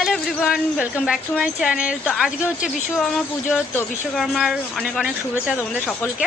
Hello everyone, welcome back to my channel. তো আজকে হচ্ছে বিশ্বকর্মা পুজো, তো বিশ্বকর্মার অনেক অনেক শুভেচ্ছা তোমাদের সকলকে।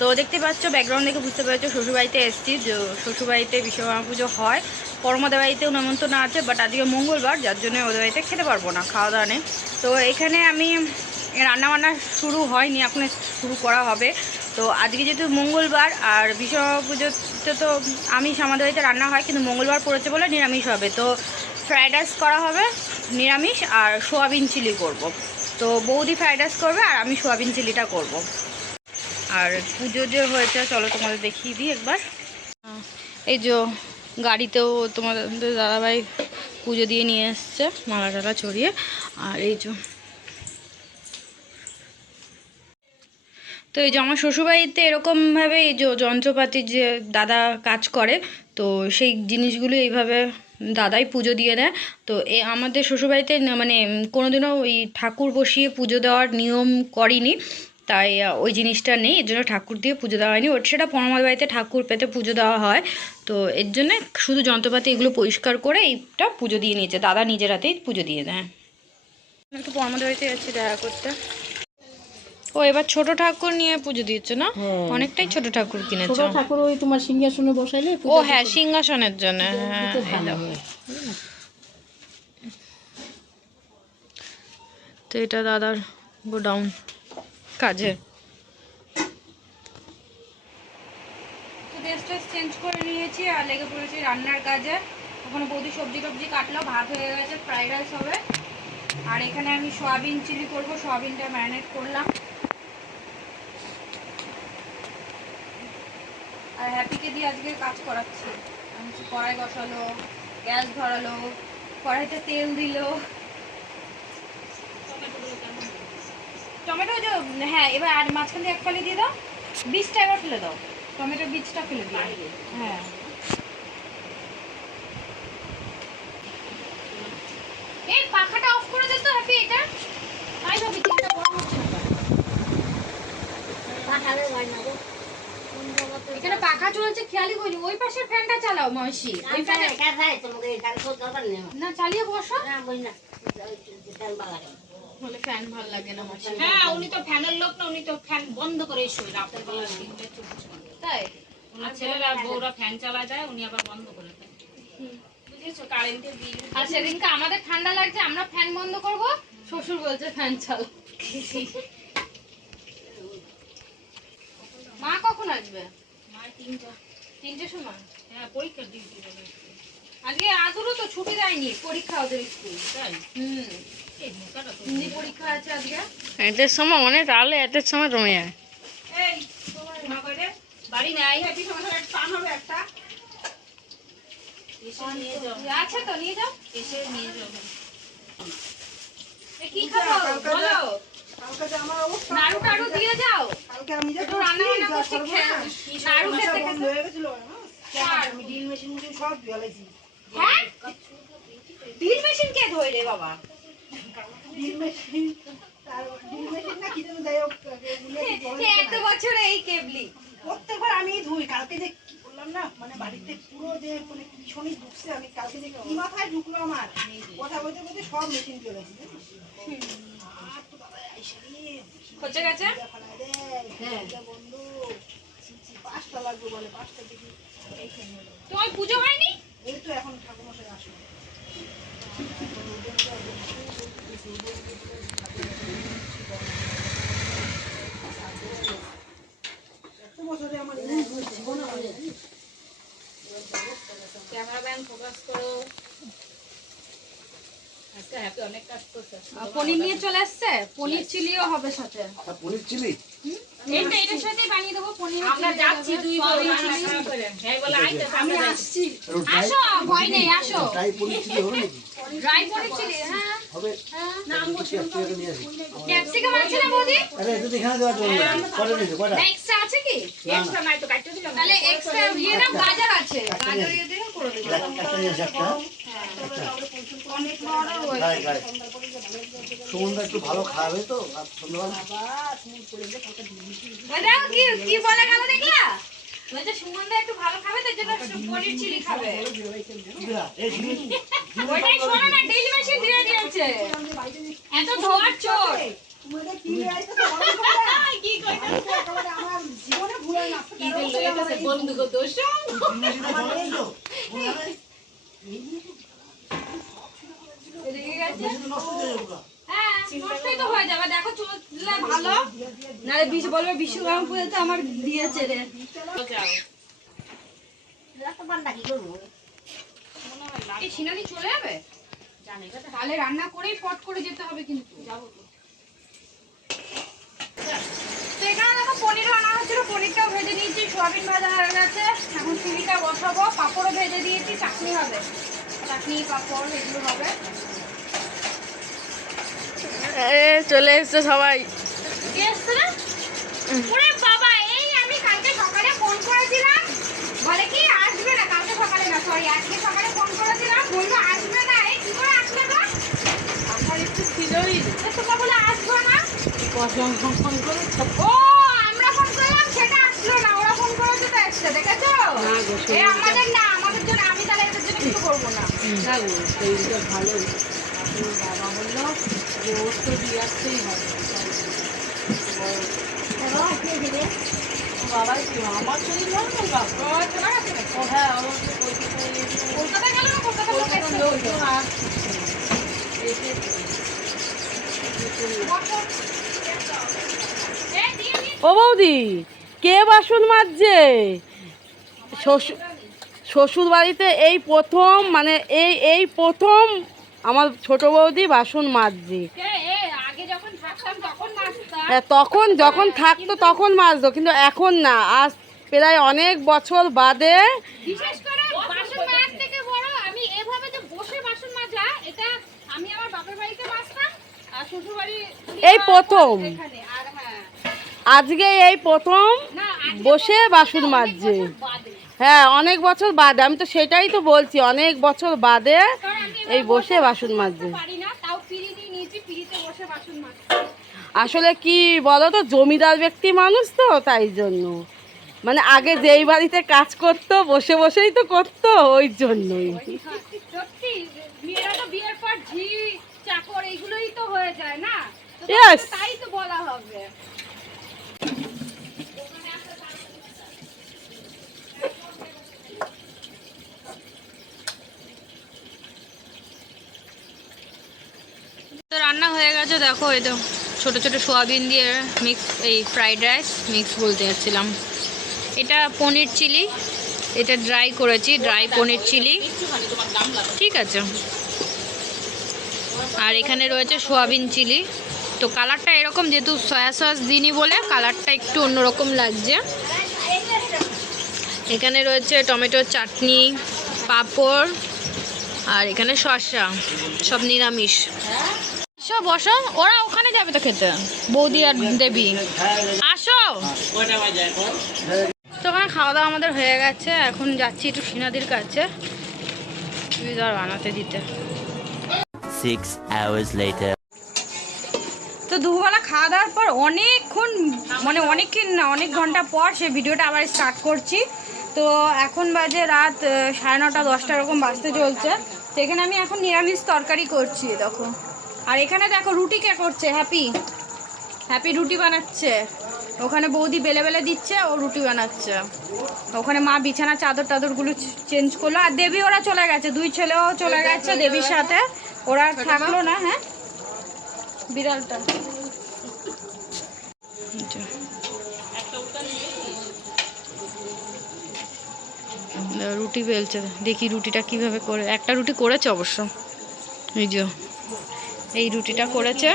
তো দেখতে পাচ্ছ ব্যাকগ্রাউন্ড দেখে বুঝতে পারছ, শ্বশুরবাড়িতে এসেছি। যে শ্বশুরবাড়িতে বিশ্বকর্মা পুজো হয়। পরমাদের বাড়িতেও নেমন্তন্ন আছে বাট আজকে মঙ্গলবার, যার জন্য ওদের বাড়িতে খেতে পারব না খাওয়া দাওয়া নেই। তো এখানে আমি রান্নাবান্না শুরু হয়নি, এখন শুরু করা হবে। তো আজকে যেহেতু মঙ্গলবার, আর বিশ্বকর্মা পুজোতে তো আমিষ, আমাদের বাড়িতে রান্না হয়, কিন্তু মঙ্গলবার পড়েছে বলে নিরামিষ হবে। তো ফ্রায়েড রাইস করা হবে নিরামিষ আর সোয়াবিন চিলি করব। তো বৌদি ফ্রাইড রাইস করবে আর আমি সোয়াবিন চিলিটা করব। আর পুজো যে হয়েছে, চলো তোমাদের দেখিয়ে দিই একবার এই যে গাড়িতেও তোমাদের দাদাভাই পুজো দিয়ে নিয়ে এসছে, মালা টালা ছড়িয়ে আর এই যে তো এই যে আমার শ্বশুরবাড়িতে এরকমভাবে এই যে যন্ত্রপাতির যে দাদা কাজ করে, তো সেই জিনিসগুলো এইভাবে দাদাই পুজো দিয়ে দেয়। তো এ আমাদের শ্বশুরবাড়িতে মানে কোনোদিনও ওই ঠাকুর বসিয়ে পুজো দেওয়ার নিয়ম করিনি, তাই ওই জিনিসটা নেই, এর জন্য ঠাকুর দিয়ে পুজো দেওয়া হয়নি। ওটা সেটা পরমাদ বাড়িতে ঠাকুর পেতে পুজো দেওয়া হয়, তো এর জন্য শুধু যন্ত্রপাতি এগুলো পরিষ্কার করে এইটা পুজো দিয়ে নিয়েছে, দাদা নিজের হাতেই পুজো দিয়ে দেয়। একটু পরমাদ বাড়িতে যাচ্ছি দেখা করতে? ও এবার ছোট ঠাকুর নিয়ে পুজো দিয়েছ না? হ্যাঁ। অনেকটাই ছোট ঠাকুর ছোট ঠাকুর ওই তোমার সিংহাসনে বসাইলে ও হ্যাঁ সিংহাসনের জন্য। হ্যাঁ। হয়। তো এটা দাদার গোডাউন কাজে ড্রেস ট্রেস চেঞ্জ করে নিয়েছি আর লেগে পড়েছি রান্নার কাজে। ওখানে বৌদি সবজি টবজি কাটলো ভাত হয়ে গেছে ফ্রাইড রাইস হবে। আর এখানে আমি সয়াবিন চিলি করব সয়াবিনটা ম্যারিনেট করলাম। আর হ্যাপিকে দিয়ে আজকে কাজ করাচ্ছি। আমি কড়াই বসালো, গ্যাস ধরালো, কড়াইতে তেল দিলো। টমেটো যে হ্যাঁ এবার আর মাঝখান দিয়ে এক ফালি দিয়ে দাও। বীজটা এবার ফেলে দাও। টমেটোর বীজটা ফেলে দিও। হ্যাঁ। এই পাখাটা অফ করে হ্যাপি, এটা। এখানে পাখা চলছে খেয়ালই করিনি। ওই পাশের ফ্যানটা চালাও ময়সি ওই ফ্যানে না চালিয়ে বসো। বলে ফ্যান ভালো লাগে না। ময়সি হ্যাঁ উনি তো ফ্যানের লোক না উনি তো ফ্যান বন্ধ করে শুয়ে। রাতের বেলা তাই? ওনার ছেলেরা বউরা ফ্যান চালায় দেয় উনি আবার বন্ধ করে দেয়। বুঝেছ? কারেন্টের বিল। আর সেদিনকে আমাদের ঠান্ডা লাগছে আমরা ফ্যান বন্ধ করব শ্বশুর বলছে ফ্যান চাল মা কখন আসবে? মায়ের তিনটে। সময়? হ্যাঁ ডিউটি আজকে আদুরও তো ছুটি দেয়নি পরীক্ষা ওদের স্কুল। তাই? হুম। এই মোটাটা তো হিন্দি পরীক্ষা আছে আজকে। এদের সময় অনেক এদের সময় জমে যায়। এই বাড়ি নাই হ্যাপি তোমার পান হবে একটা। এসে নিয়ে যাও। আছে তো নিয়ে যাও। এসে নিয়ে যাও। কি খাব? বলো। নাড়ু টাড়ু দিয়ে যাও একটু রান্না বান্না করছি নাড়ু খেতে খেতে হ্যাঁ ডিল মেশিন কে ধরে রে বাবা? এ, এত বছরে এই কেবলি। প্রত্যেকবার আমি ধুই কালকে যে বললাম না মানে বাড়িতে পুরো যে মানে শনি ঢুকছে আমি কালকে যে কি মাথায় ঢুকলো আমার? কথা বলতে বলতে সব মেশিন আইসা রে, হচ্ছে গেছে? যা ফেলায় বন্ধু পাঁচটা লাগবে বলে পাঁচটা দেখি। তোমার পুজো হয়নি? এই তো এখন ঠাকুরমশাই আসলো এত বছরে আমার এই জীবন আমার ক্যামেরাম্যান ফোকাস করো আজকে হ্যাপি অনেক কাজ করছে আর পনির নিয়ে চলে আসছে? পনির চিলিও হবে সাথে। পনির চিলি? এইটা এটার সাথেই বানিয়ে দেবো পনির আমরা যাচ্ছি দুই বোন হ্যাঁ বলে আইতে আমি আসছি। আসো ভয় নেই আসো। তাই পনির চিলি হবে নাকি? ড্রাই পনির চিলি হ্যাঁ। হবে। কিছু এক নিয়ে আসি। ক্যাপসিকাম আছে না বৌদি? আরে যদি এখানে দেওয়া চলবে কটা নিয়েছো? কটা? এক্সট্রা আছে কি? এক্সট্রা নাই তো কাটতে দিলাম। তাহলে এক্সট্রা ইয়ে না গাজর আছে। গাজর দিয়ে করে দেবো সুমনদা একটু ভালো খাবে তো কি এত ধোয়ার চোর তোমাদের ফিরে হয়ে আমার দিয়েছে রে। চলে যাবে? তাহলে রান্না করেই পট করে যেতে হবে কিন্তু। যাব দেখো পনিরও আনা হচ্ছিল পনিরটাও ভেজে নিয়েছি। সোয়াবিন ভাজা হয়ে গেছে। এখন চিনিটা বসাবো। পাঁপড়ও ভেজে দিয়েছি। চাটনি হবে। চাটনি, পাঁপড়, এগুলো হবে। এ চলে এসছে সবাই। কে ওরে বাবা এই আমি কালকে সকালে ফোন করেছিলাম। বলে কি আসবে না কালকে সকালে না সরি আজকে সকালে ফোন করেছিলাম। বলল আসবে না এই কি করে আসবে না আমার একটু ছিলই তোমরা বলে আসবে না। ফোন ও আমরা ফোন করলাম সেটা আসলো না। ওরা ফোন করেছে তো দেখেছ? আমাদের না আমাদের জন্য আমি তাহলে এদের জন্য কিছু করব না। ভালো বাবা বলল যে ওর তো দিয়ে আসতেই হবে আমার ও বৌদি, কে বাসন মাজছে? শ্বশুর শ্বশুর বাড়িতে এই প্রথম মানে এই এই প্রথম আমার ছোট বৌদি বাসন মাজছে। তখন হ্যাঁ, তখন যখন থাকতো তখন মাজতো কিন্তু এখন না। আজ প্রায় অনেক বছর বাদে এই প্রথম। হ্যাঁ। আজকে এই প্রথম বসে বাসন মাজছে। হ্যাঁ অনেক বছর বাদে আমি তো সেটাই তো বলছি অনেক বছর বাদে এই বসে বাসন মাজছি আসলে কি বলো তো জমিদার ব্যক্তি মানুষ তো তাই জন্য। মানে আগে যেই বাড়িতে কাজ করতো বসে বসেই তো করতো ওই জন্যই। হয়ে তাই তো বলা হবে। রান্না হয়ে গেছে, দেখো এই তো ছোটো ছোটো সোয়াবিন দিয়ে মিক্স এই ফ্রাইড রাইস মিক্স বলতে যাচ্ছিলাম। এটা পনির চিলি, এটা ড্রাই করেছি ড্রাই পনির চিলি। ঠিক আছে। আর এখানে রয়েছে সোয়াবিন চিলি। তো কালারটা এরকম, যেহেতু সয়া সস দিইনি বলে কালারটা একটু অন্যরকম লাগছে। এখানে রয়েছে টমেটোর চাটনি, পাঁপড়, আর এখানে শসা, সব নিরামিষ। আসো বসো। ওরা ওখানে যাবে তো খেতে বৌদি আর দেবী। আসো। তো ওখানে খাওয়া দাওয়া আমাদের হয়ে গেছে এখন যাচ্ছি একটু সিনাদির কাছে। চুড়িদার বানাতে দিতে. তো দুপুরবেলা খাওয়া দাওয়ার পর অনেকক্ষণ মানে অনেকক্ষণ না অনেক ঘণ্টা পর সে ভিডিওটা আবার স্টার্ট করছি। তো এখন বাজে রাত সাড়ে নটা দশটা এরকম বাজতে চলছে। তো এখানে আমি এখন নিরামিষ তরকারি করছি দেখো। আর এখানে দেখো রুটি কে করছে? হ্যাপি হ্যাপি রুটি বানাচ্ছে। ওখানে বৌদি বেলে বেলে দিচ্ছে ও রুটি বানাচ্ছে। ওখানে মা বিছানা চাদর টাদরগুলো চেঞ্জ করল। আর দেবী ওরা চলে গেছে দুই ছেলেও চলে গেছে দেবীর সাথে। ওরা থাকল না হ্যাঁ? বিড়ালটা। রুটি বেলছে। দেখি রুটিটা কীভাবে করে। একটা রুটি করেছে অবশ্য। এই যে। এই রুটিটা করেছে।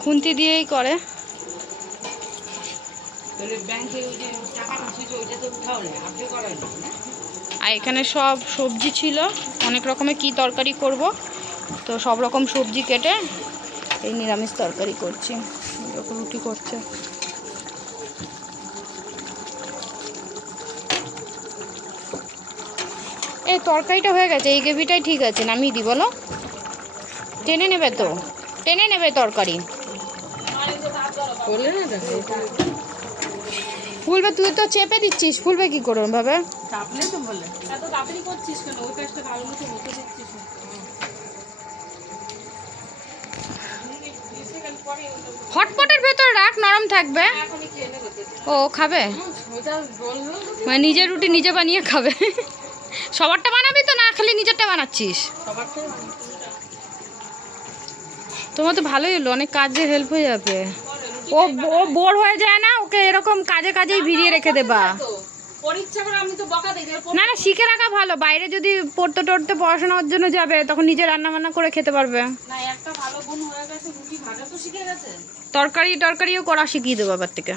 খুন্তি দিয়েই করে। আর এখানে সব সবজি ছিল। অনেক রকমের কি তরকারি করব, তো সব রকম সবজি কেটে এই নিরামিষ তরকারি করছি। রুটি করছে। এই তরকারিটা হয়ে গেছে এই গ্রেভিটাই ঠিক আছে নামিয়ে দিই বলো। টেনে নেবে তো টেনে নেবে তরকারি। ফুলবে তুই তো চেপে দিচ্ছিস ফুলবে কি করুন ভাবে। হটপটের ভেতর রাখ নরম থাকবে। ও খাবে? মানে নিজের রুটি নিজে বানিয়ে খাবে। সবারটা বানাবি তো? না খালি নিজেরটা বানাচ্ছিস? তোমার তো ভালোই হলো অনেক কাজে হেল্প হয়ে যাবে। ও ও বোর হয়ে যায় না? ওকে এরকম কাজে কাজেই ভিড়িয়ে রেখে দেবা। না না শিখে রাখা ভালো। বাইরে যদি পড়তে টড়তে পড়াশোনার জন্য যাবে তখন নিজে রান্না বান্না করে খেতে পারবে। তরকারি টরকারিও করা শিখিয়ে দেবো আবার থেকে।